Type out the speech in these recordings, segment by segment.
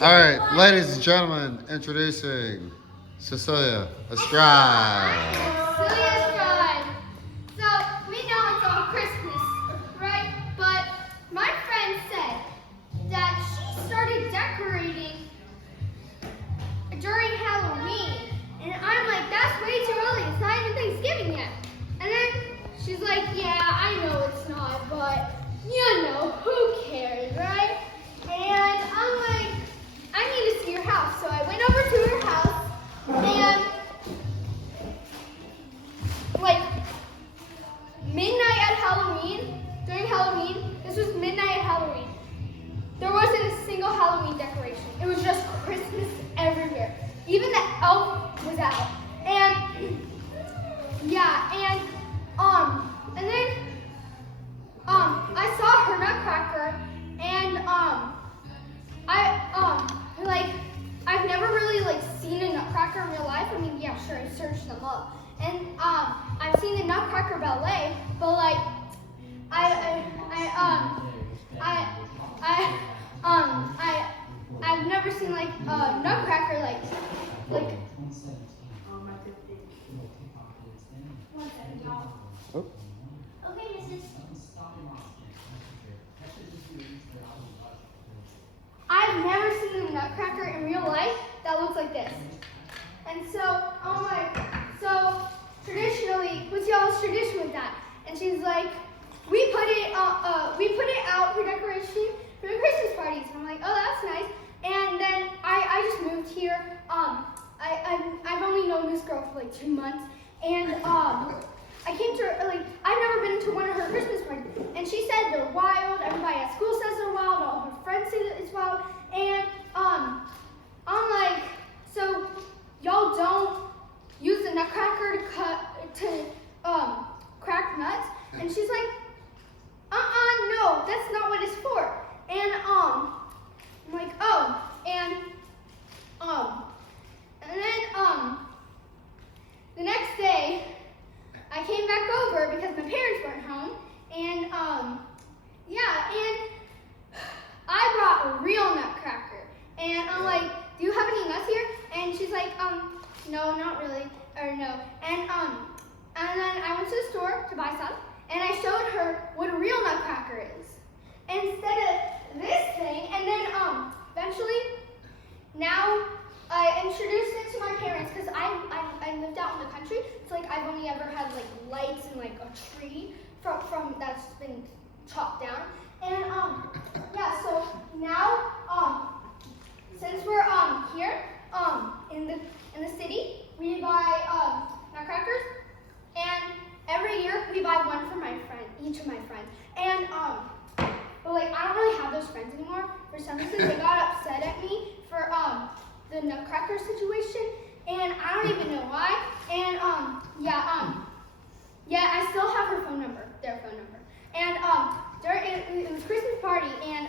All right, ladies and gentlemen, introducing Cecilia Estrada. Celia's fried. So we know it's all Christmas, right? But my friend said that she started decorating during Halloween. And I'm like, that's way too early. It's not even Thanksgiving yet. And then she's like, yeah, I know it's not, but you know, who cares, right? And I'm like, I need to see your house. So I went over to her house and like midnight at Halloween, during Halloween, this was midnight at Halloween. There wasn't a single Halloween decoration. It was just Christmas everywhere. Even the elf was out. And yeah, and then I saw her nutcracker and I've never really like seen a nutcracker in real life. I mean, yeah, sure, I searched them up. And I've seen the Nutcracker Ballet, but like I've never seen like a Nutcracker like. One second, y'all. Oh. Okay, Mrs. I've never seen a Nutcracker in real life that looks like this. And so I'm like, so traditionally, what's y'all's tradition with that? And she's like, we put it out for decoration for the Christmas parties. And I'm like, oh, that's nice. And then I just moved here. I've only known this girl for like 2 months, and I came to her, like, I've never been to one of her Christmas parties, and she said they're wild. Everybody at school says they're wild. All her friends say that it's wild, and I'm like, so y'all don't use the Nutcracker to crack nuts? And she's like, no, that's not what it's for. And I'm like, oh, and then the next day I came back over because my parents weren't home, and yeah, and I brought a real Nutcracker, and I'm like, do you have any nuts here? And she's like, no, not really, or no. And then I went to the store to buy some, and I showed her what a real Nutcracker is instead of this thing. And then eventually, now I introduced it to my parents because I lived out in the country. It's like I've only ever had like lights and like a tree from that's been chopped down. And yeah, so now since we're here in the city, we buy nutcrackers, and every year we buy one for my friend, each of my friends. And but like I don't really have those friends anymore. For some reason they got upset at me for the nutcracker situation, and I don't even know why. And yeah, I still have her phone number, their phone number. And it was Christmas party, and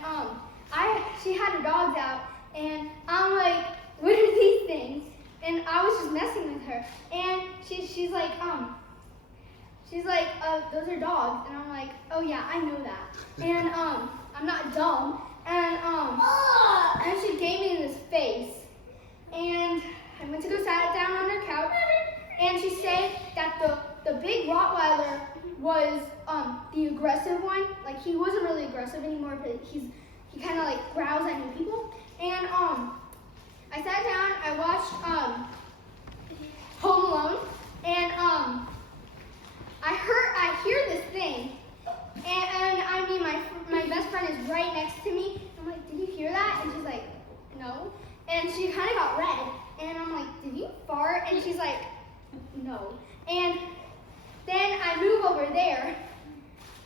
she had her dogs out, and I'm like, what are these things? And I was just messing with her, and she's like, those are dogs. And I'm like, oh yeah, I know that. And I'm not dumb. And she gave me in his face. And I went to go sit down on her couch, and she said that the big Rottweiler was the aggressive one. Like, he wasn't really aggressive anymore, but he kind of like growls at new people. And I sat down, I watched Home Alone, and I hear this thing, and I mean my best friend is right next to me. I'm like, did you hear that? And she's like, no. And she kind of got red, and I'm like, did you fart? And she's like, no. And then I move over there,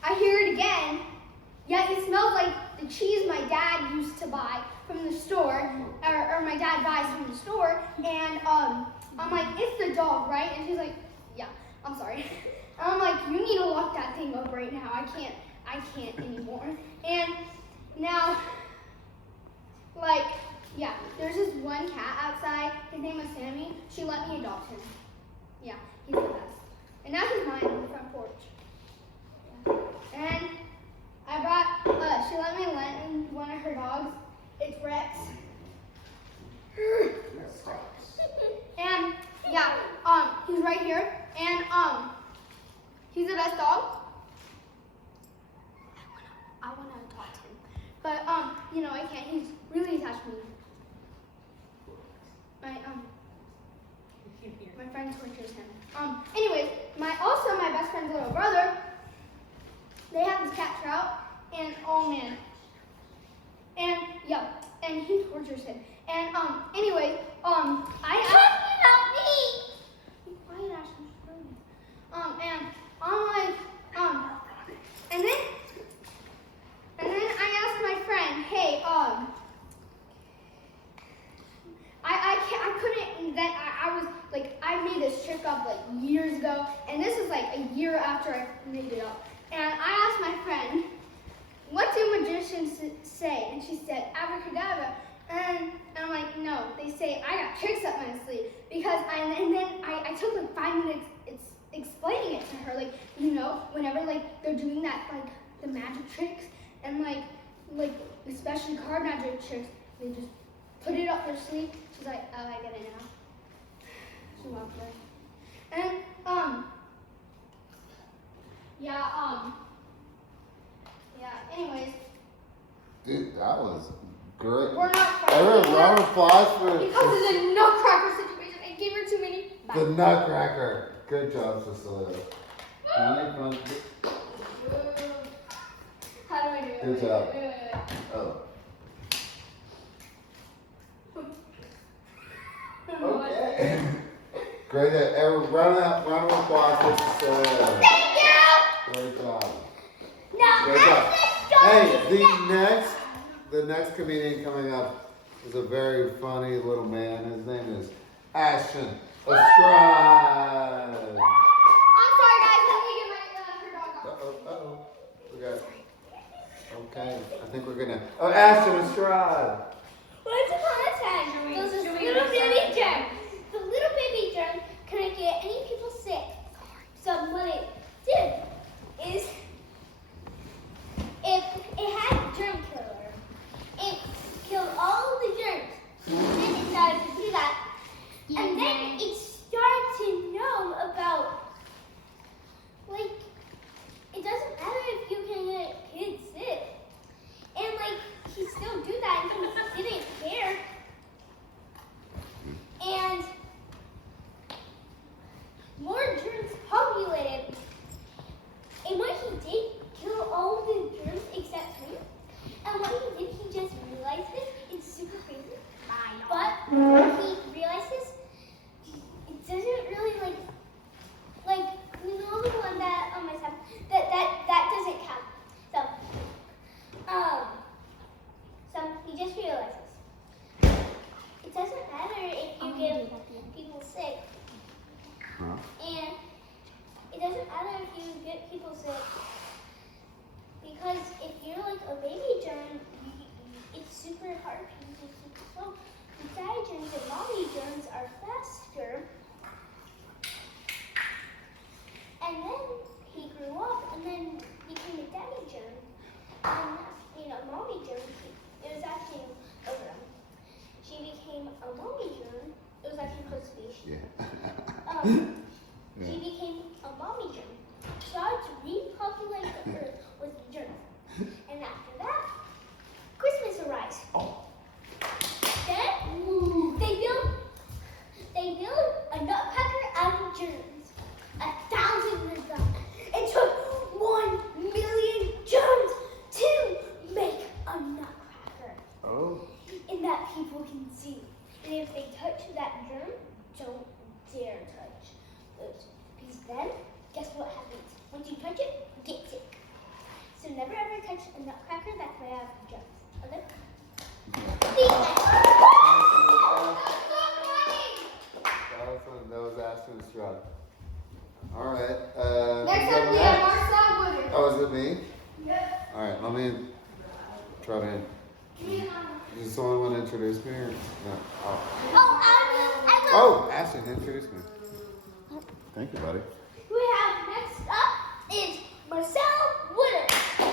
I hear it again. Yeah, it smells like the cheese my dad used to buy from the store, or my dad buys from the store. And I'm like, it's the dog, right? And she's like, yeah, I'm sorry. And I'm like, you need to lock that thing up right now. I can't anymore. And now, like, yeah, there's this one cat outside. His name was Sammy. She let me adopt him. Yeah, he's the best. And now he's mine on the front porch. Yeah. And she let me lend one of her dogs. It's Rex. here, and he's the best dog. I wanna talk to him, but you know I can't. He's really attached to me. My friend tortures him. Anyways, my best friend's little brother. They have this cat Trout, and oh man, and yeah, and he tortures him. And anyways, I asked about me. Be quiet, Ashton. And I'm like, and then I asked my friend, hey, I couldn't. Then I was like, I made this trick up like years ago, and this is like a year after I made it up. And I asked my friend, what do magicians say? And she said, abracadabra. And I'm like, no, they say I got tricks up my sleeve. Because and then I took like 5 minutes explaining it to her. Like, you know, whenever like they're doing that, like the magic tricks and like especially card magic tricks, they just put it up their sleeve. She's like, oh, I get it now. She walked away. And anyways. Dude, that was great. We're not Everyone, round of applause for because of the nutcracker situation. I gave her too many. the Nutcracker. Good job, Cecilia. How do I do it? Good job. Oh. Okay. Great. Round of applause for Cecilia. Thank you. Great job. Now, Great job. Hey, Hey, the next comedian coming up is a very funny little man. His name is Ashton Estrada. I'm sorry, guys. Let me get her dog out. Uh-oh. We got. Okay. I think we're gonna. Oh, Ashton Estrada. Once upon a time, there was this little baby germ. The little baby germ couldn't get any people sick. So what it did is, if it had germ killer, it killed all the germs. Then it started to do that. And then it started to know about, like, it doesn't matter if you can get kids sick. And, like, he still do that and he didn't care. And more germs populated. And what he did, kill all the germs except him. And what he did, he just realized this. It's super crazy. But when he realized this, it doesn't really like you know the one that I said that doesn't count. So he just realizes it doesn't matter if you get people sick, and it doesn't matter if you get people sick, because if you're like a baby germ, it's super hard for you to keep slow. The daddy germs and mommy germs are faster. And then he grew up and then became a daddy germ. And mommy germ, it was actually she became a mommy germ. It was actually supposed to be she. Yeah. She became a mommy germ. Started to repopulate the earth with germs. And after that, Christmas arrives. Then they built a nutcracker out of germs. 1,000 of them. It took 1 million germs to make a nutcracker. Oh. And that people can see. And if they touch that germ, don't dare touch those. Because then, guess what happens? Once you touch it, you get sick. So never ever touch a nutcracker that's made out of germs. Okay? That was Ashton Estrada. All right. Next up, we have Marcel Woodard. Oh, is it me? Yeah. All right. Let me try to. Does someone want to introduce me or no? Oh. I will. Oh, Ashton, introduce me. Thank you, buddy. Who we have next up is Marcel Woodard. He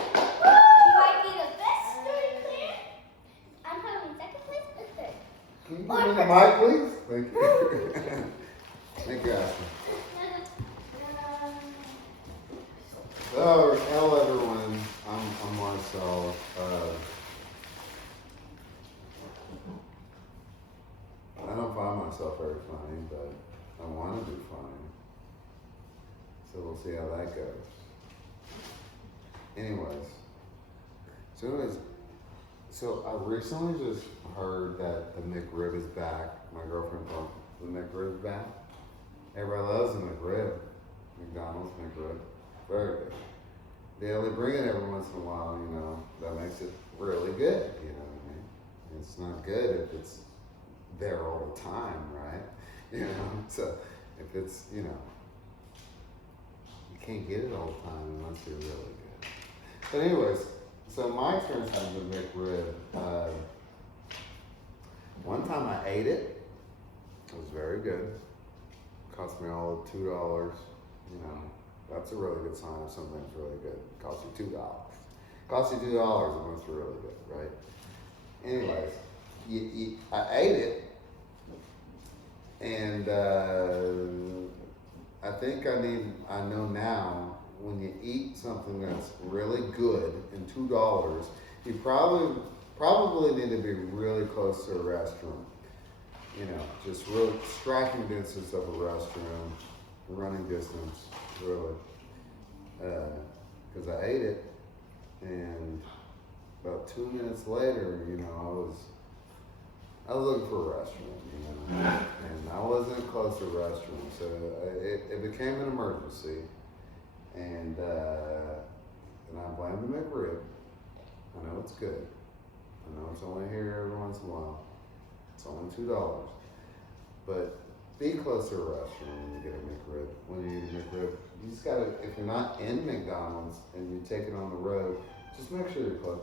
might be the best starting player. I'm having second place or third. Can you give me the mic, please? Thank you. Thank you, Ashton. Oh, hello everyone. I'm Marcel. I don't find myself very funny, but I want to be funny. So we'll see how that goes. Anyways, so I recently just heard that the McRib is back. My girlfriend told me the McRib is back. Everybody loves the McRib. McDonald's McRib. Very good. They only bring it every once in a while, you know. That makes it really good, you know what I mean? It's not good if it's there all the time, right? You know, so if it's, you know, you can't get it all the time unless you're really good. But anyways, so my experience with the McRib, one time I ate it. It was very good. Cost me all of $2, you know. That's a really good sign of something's really good. It costs you $2. Costs you $2, it must be really good, right? Anyways, I ate it, and I think I know now, when you eat something that's really good and $2, you probably need to be really close to a restroom. You know, just really striking distance of a restroom, running distance, really. Because I ate it, and about 2 minutes later, you know, I was looking for a restroom, you know, and I wasn't close to a restroom, so it became an emergency, and I blamed the McRib. I know it's good. I know it's only here every once in a while. It's only $2, but be close to a restroom when you get a McRib. When you eat a McRib, you just gotta, if you're not in McDonald's and you take it on the road, just make sure you're close.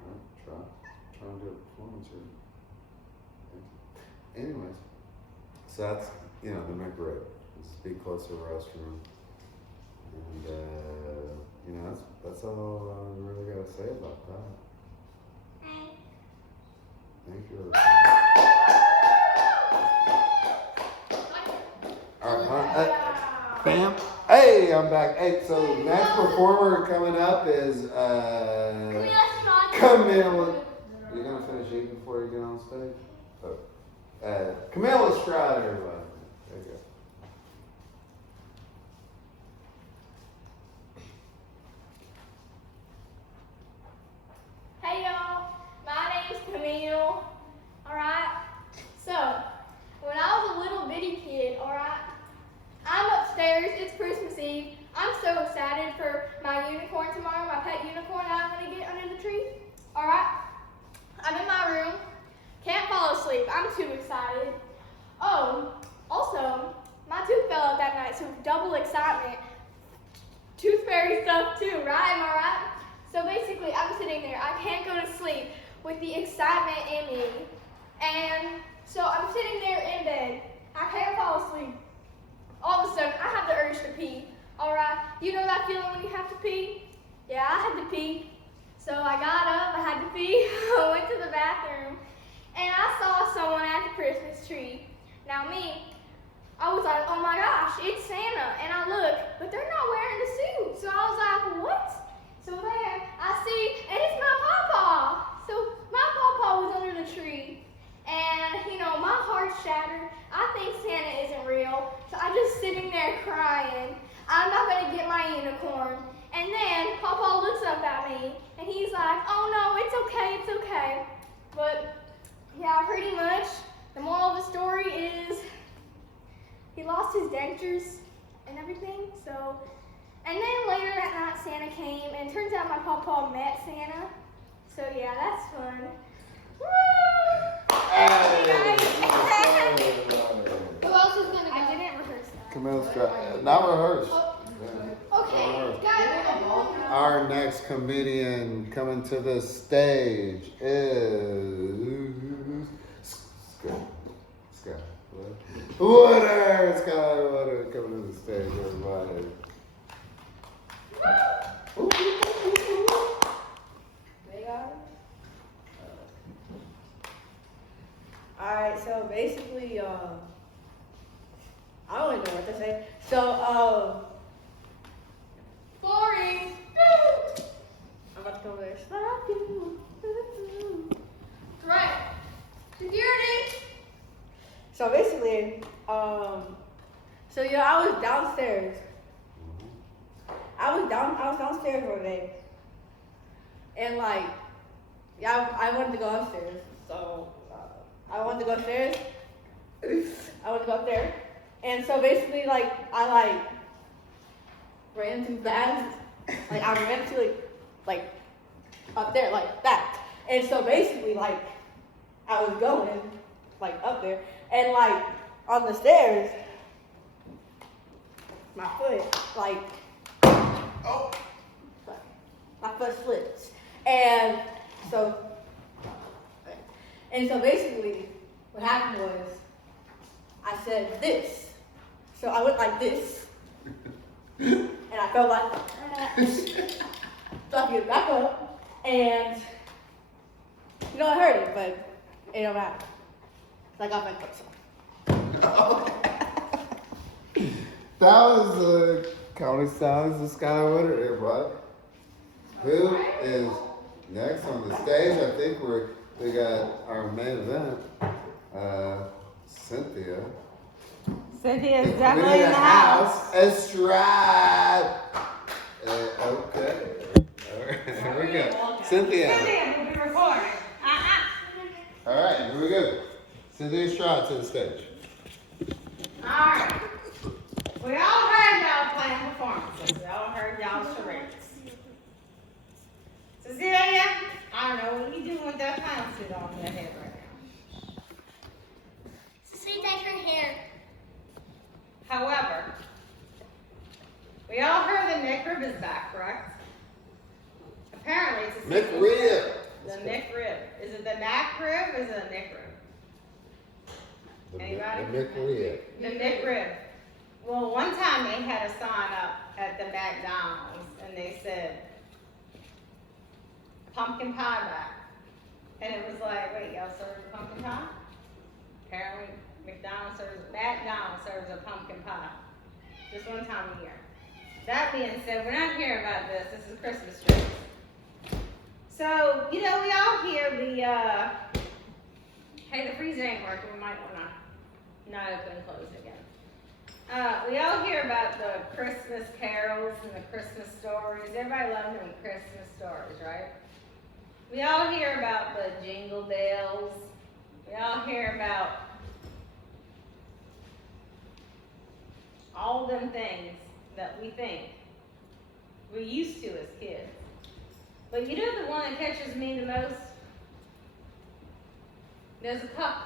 All right, try and do a performance here. Anyways, so that's, you know, the McRib. Just be close to a restroom. And, you know, that's all I really gotta say about that. Thank you. Bam. Hey, I'm back. Hey, so next performer coming up is Camille. You're gonna finish eating before you get on stage? Oh. Camille Estrada, everybody. There you go. Hey y'all, my name's Camille. Alright? So, when I was a little bitty kid, alright, I'm upstairs, it's Christmas Eve. I'm so excited for my unicorn tomorrow, my pet unicorn that I'm gonna get under the tree. Alright? I'm in my room, can't fall asleep, I'm too excited. Oh, also, my tooth fell out that night, so double excitement. Tooth fairy stuff too, right? Am I right? So basically, I'm sitting there, I can't go to sleep with the excitement in me. And so I'm sitting there in bed, I can't fall asleep. All of a sudden, I have the urge to pee, all right? You know that feeling when you have to pee? Yeah, I had to pee. So I got up, I had to pee, I went to the bathroom, and I saw someone at the Christmas tree. Now me, I was like, oh my gosh, it's Santa. And I look, but they're not wearing the suit. So I was like, what? So there, I see, and it's my pawpaw. So my pawpaw was under the tree. And, you know, my heart's shattered. I think Santa isn't real. So I'm just sitting there crying. I'm not going to get my unicorn. And then Pawpaw looks up at me, and he's like, oh no, it's okay, it's okay. But, yeah, pretty much, the moral of the story is he lost his dentures and everything, so. And then later that night, Santa came, and it turns out my Pawpaw met Santa. So, yeah, that's fun. Woo! Who else is gonna go? I didn't rehearse that. Camille Estrada. Not rehearsed. Okay, guys. Our next comedian coming to the stage is Scott. Water! Scott Water coming to the stage, everybody. Alright, so basically, I don't even know what to say. So, just like you. That's right. Security. So basically, so yeah, I was downstairs. I was downstairs one day, and like, yeah, I wanted to go upstairs. So I wanted to go upstairs. I wanted to go up there, and so basically, like, I ran too fast. Like I ran to like up there like that, and so basically, like, I was going like up there, and like on the stairs, my foot like. Oh. My foot slipped. And so basically what happened was I said this. So I went like this. And I felt like so I get back up and you know I hurt it, but it don't matter. So I got my foot. That was the County Sounds the Sky winner here, bud. Who is next on the stage? I think we got our main event, Cynthia. Cynthia's We definitely need in a the house. Estrad. Okay. All right, here we go. Cynthia. Cynthia will be recording. All right, here we go. Cynthia Estrad to the stage. Alright. We all heard y'all playing performances. We all heard y'all charades. Cecilia, I don't know what you doing with that clown suit on your head right now. Cecilia dyed her hair. However, we all heard that Nick Rib is back, correct? Apparently it's a Mick sequel. Rib. The Nick Rib. Is it the Mac Rib or is it the Nick Rib? Anybody? The Mick Rib. The McRib. Well, one time they had a sign up at the McDonald's and they said, pumpkin pie back. And it was like, wait, y'all serve pumpkin pie? Apparently McDonald's serves a pumpkin pie. Just one time a year. That being said, we're not hearing about this. This is Christmas trees. So, you know, we all hear the, hey, the freezer ain't working. We might wanna not open and close it again. We all hear about the Christmas carols and the Christmas stories. Everybody loves them Christmas stories, right? We all hear about the jingle bells. We all hear about all them things that we think we're used to as kids. But you know the one that catches me the most? There's a couple.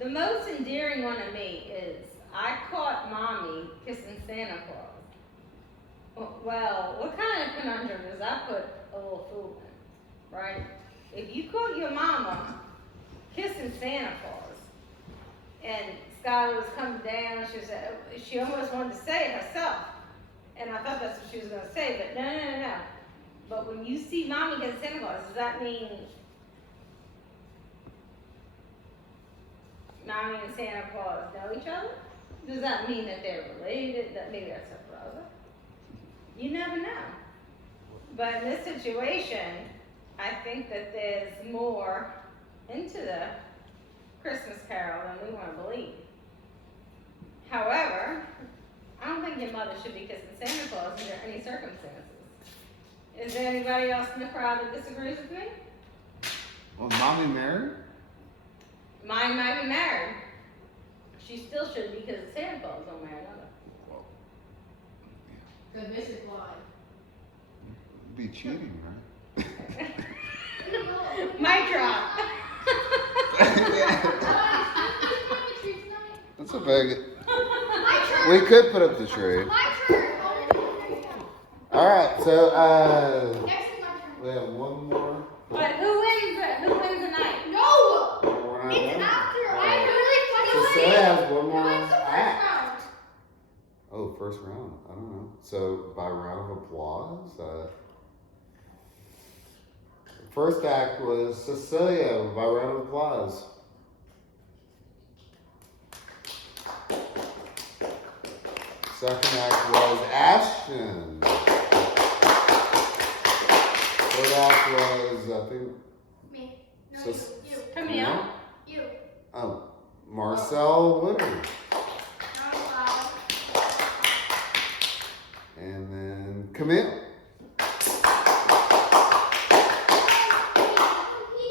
The most endearing one to me is I caught Mommy kissing Santa Claus. Well, what kind of conundrum does that put a little fool in, right? If you caught your mama kissing Santa Claus, and Skylar was coming down, she almost wanted to say it herself, and I thought that's what she was going to say, but no. But when you see Mommy kissing Santa Claus, does that mean Mommy and Santa Claus know each other? Does that mean that they're related? That maybe that's her brother? You never know. But in this situation, I think that there's more into the Christmas Carol than we want to believe. However, I don't think your mother should be kissing Santa Claus under any circumstances. Is there anybody else in the crowd that disagrees with me? Was Mommy married? Mine might be married. She still should be because Santa Claus don't marry another. So this is why. Be cheating, right? Mic drop. That's a big. My turn. We could put up the tree. My turn. All right, so Next is my turn. we have one more. But who wins it? Who wins the night? No! We're not It's done. after. All I right. really So fucking Sarah has one more No, it's the first act. round. Oh, first round. I don't know. So by round of applause. First act was Cecilia by round of applause. Second act was Ashton. walk was, I think, Me. No, So- you. Camille. You. oh, Marcel Woodard. Not allowed. And then Camille.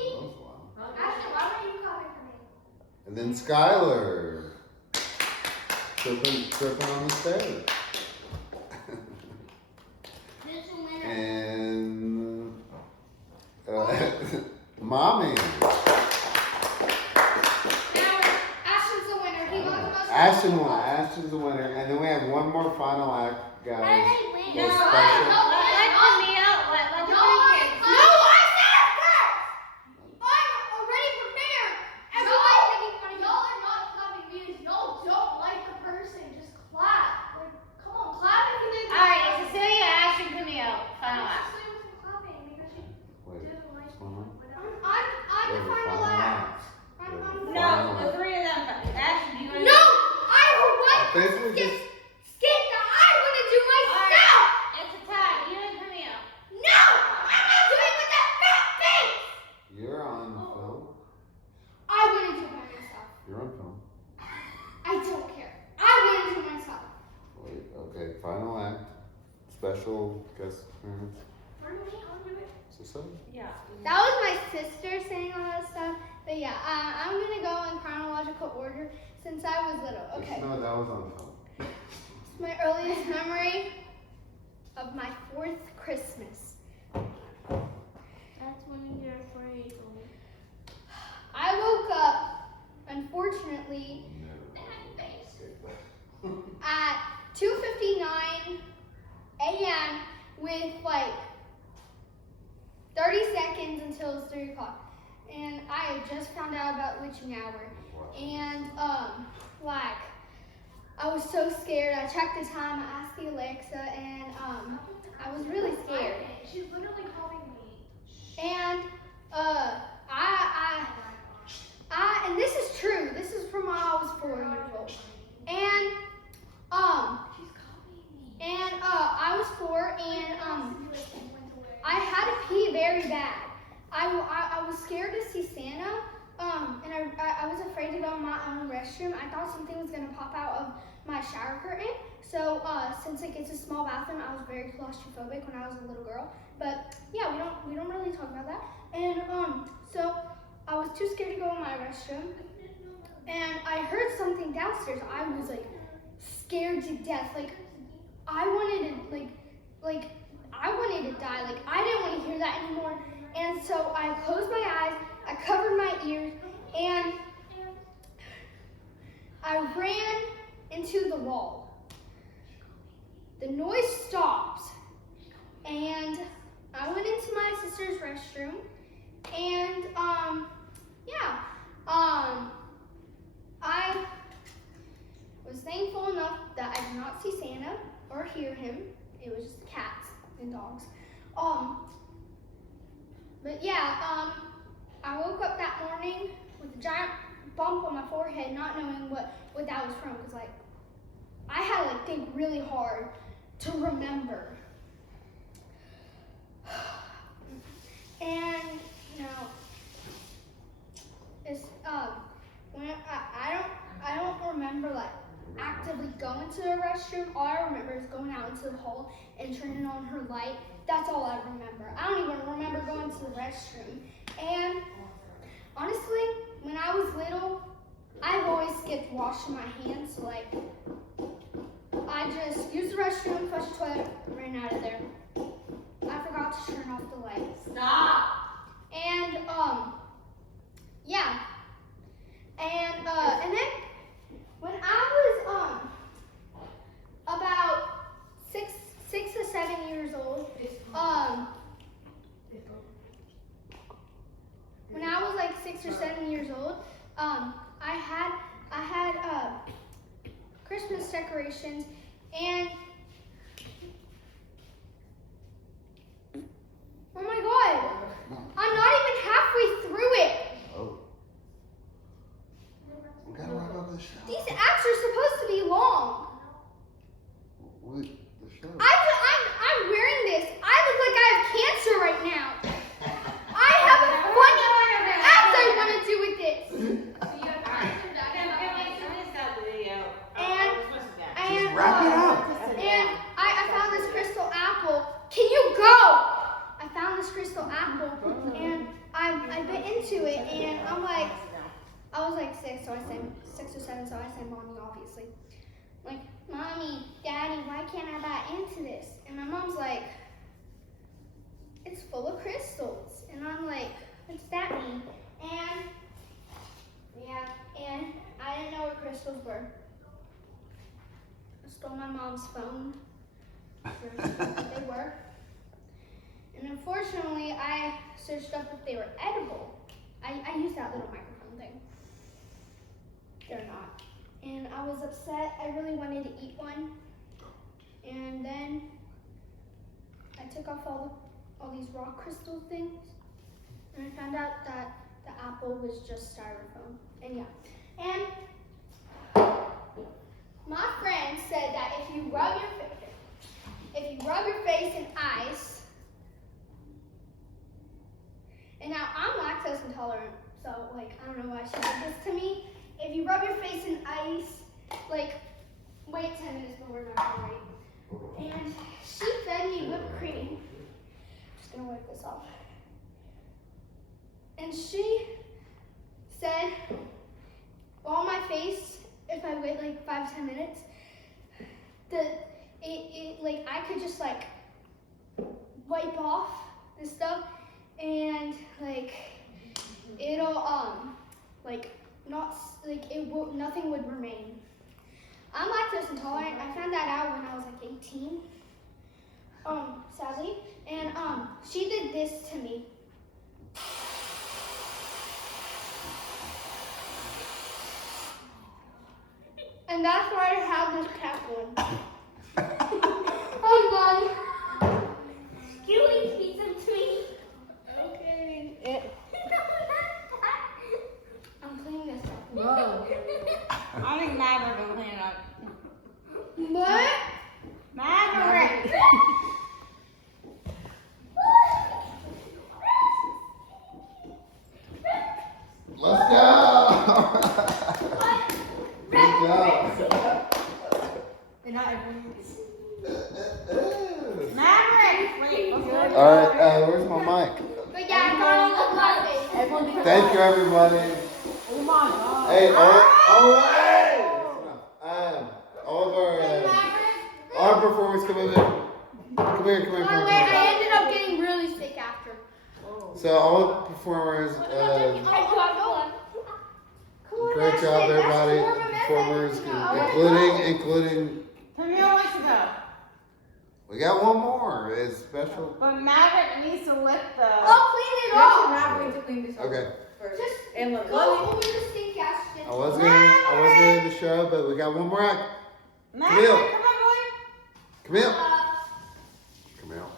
Ashton, why don't you copy for me? And then Skylar. Tripping on the stairs. And Mommy. Now, Ashton's the winner. He got the most. Ashton won. Ashton's the winner. And then we have one more final act, guys. win? Little No, special. let Camille, let the No, big kids. no, I said it first. I'm already prepared. Everybody's making fun of you. Y'all are not clapping because y'all don't like the person. Just clap. Like, come on, clap if you did. All right, Cecilia, Ashton, Camille, final act. Clapping because she Wait, didn't like what's going on? I'm the final act. I'm Yeah, the the No, final the act. three of them. Ashton, do you want to? No, I I want think we skit just. that I want to do myself. It's a tie. You and Camille. No, I'm not doing with that fat face. You're on film. I want to do it by myself. You're on film. I don't care. I want to do it myself. Wait, okay, final act. Special guest appearance. So. Yeah. That was my sister saying all that stuff. But yeah, I'm gonna go in chronological order since I was little. Okay. No, that was on film. It's my earliest memory of my 4th Christmas. That's when you're 4 years old. I woke up, unfortunately, at 2:59 a.m. with like 30 seconds until it's 3 o'clock. And I had just found out about witching hour. And like I was so scared. I checked the time, I asked the Alexa, and I was really scared. She's literally calling me. And and this is true. This is from when I was 4 years old. And I was 4, and I had to pee very bad. I was scared to see Santa, and I was afraid to go in my own restroom. I thought something was gonna pop out of my shower curtain. So since like it's a small bathroom, I was very claustrophobic when I was a little girl. But yeah, we don't really talk about that. And so I was too scared to go in my restroom, and I heard something downstairs. I was like scared to death. Like I wanted to I wanted to die. Like I didn't want to hear that anymore. And so I closed my eyes, I covered my ears, and I ran into the wall. The noise stopped, and I went into my sister's restroom, and I was thankful enough that I did not see Santa or hear him. It was just cats and dogs. But yeah, I woke up that morning with a giant bump on my forehead, not knowing what that was from, because like I had to like think really hard to remember. And you know, it's when I don't remember like actively going to the restroom. All I remember is going out into the hall and turning on her light. That's all I remember. I don't even remember going to the restroom. And honestly, when I was little, I've always skipped washing my hands. So like, I just used the restroom, flushed the toilet, ran out of there. I forgot to turn off the lights. Stop. And yeah. And then when I was about 6 to 7 years old, when I was like 6 or 7 years old, I had Christmas decorations, and oh my God, I'm not even halfway through it. Oh. We gotta wrap up the show. These acts are supposed to be long. The show. I'm wearing this. I look like I have cancer right now. into it, and I'm like, I was like 6, so I said 6 or 7, so I said mommy, obviously. Like, mommy, daddy, why can't I buy into this? And my mom's like, it's full of crystals. And I'm like, what's that mean? And yeah, and I didn't know what crystals were. I stole my mom's phone. Searched what they were. And unfortunately, I searched up if they were edible. I used that little microphone thing. They're not. And I was upset. I really wanted to eat one. And then I took off all these rock crystal things. And I found out that the apple was just styrofoam. And yeah. And my friend said that if you rub your face in ice, and now I'm lactose intolerant, so like I don't know why she did this to me. If you rub your face in ice, like wait 10 minutes before we're not right. And she fed me whipped cream. I'm just gonna wipe this off. And she said, on my face, if I wait like 5-10 minutes, like I could just like wipe off this stuff, and like it'll like not like it will nothing would remain. I'm lactose intolerant. I found that out when I was like 18. Sadly, and she did this to me. And that's why I have this cap on. Oh God. Can you feed them to me? Okay. I'm cleaning this up. Whoa. I think Maverick gonna clean it up. What? Maverick! Let's go! Good job. And not everyone. Maverick! Wait, okay. Alright, where's my mic? But yeah, I got all of my face. Everyone. Thank you, everybody. Oh my God. Hey, all of our performers, come in. Come here. By the way, I ended up getting really sick after. So all the performers, great job, everybody. Performers, including. Camille wants to go. We got one more. It's special. But Maverick needs to lift the. I'll clean it Next off. time I'm going to clean this up Okay. first. Just And look, go over the sink, Ashton. I was gonna do the show, but we got one more act. Maverick, Camille. come on, boy. Camille. Camille.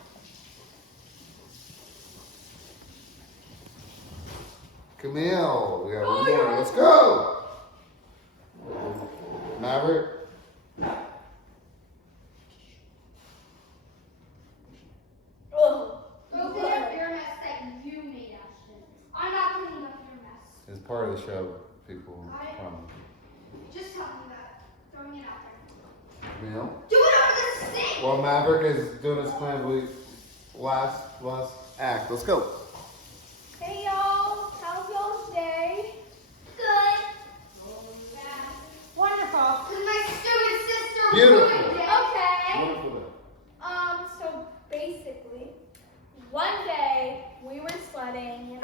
Camille. We got one more. Let's go. Maverick. Go clean up your mess that you made, Ashton. I'm not cleaning up your mess. It's part of the show, people. Just tell me that. Throwing it out there. Camille. Do it over the sink. Well, Maverick is doing his plan. We last act. Let's go. Hey y'all, how's y'all's day? Good. Wonderful. Cause my stupid sister Beautiful. ruined it. Okay. Wonderful. So basically, one day we were sledding.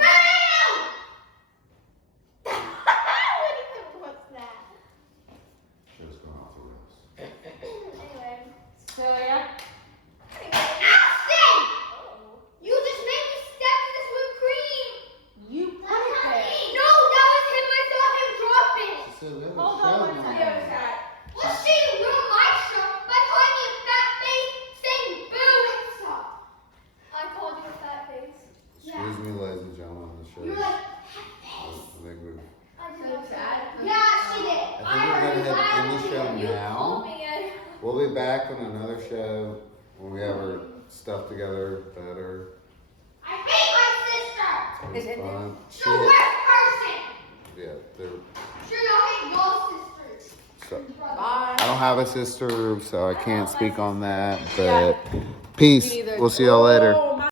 What's that? Show's going off the rails. Anyway. Celia. Ashton! You just made me step in this whipped cream. You put it there. No, that was him. I saw him drop it. So we have a Hold on show one tonight. second. Well, she ruined my show by calling me a fat face, saying boo and stuff. I called you a fat face. Excuse me, ladies and gentlemen, the show. You were like, I think we've. I did So not say sad. that. Yeah, she did. I think we're heard gonna you end the show laughing. now. Man. We'll be back on another show when we have our stuff together better. I hate my sister. It's Is it- fun. She's the worst person. Yeah, they're. Sure, y'all hate y'all sisters. So, Bye. I don't have a sister, so I can't speak on that. Yeah. But peace. Me neither. We'll see y'all later. Oh,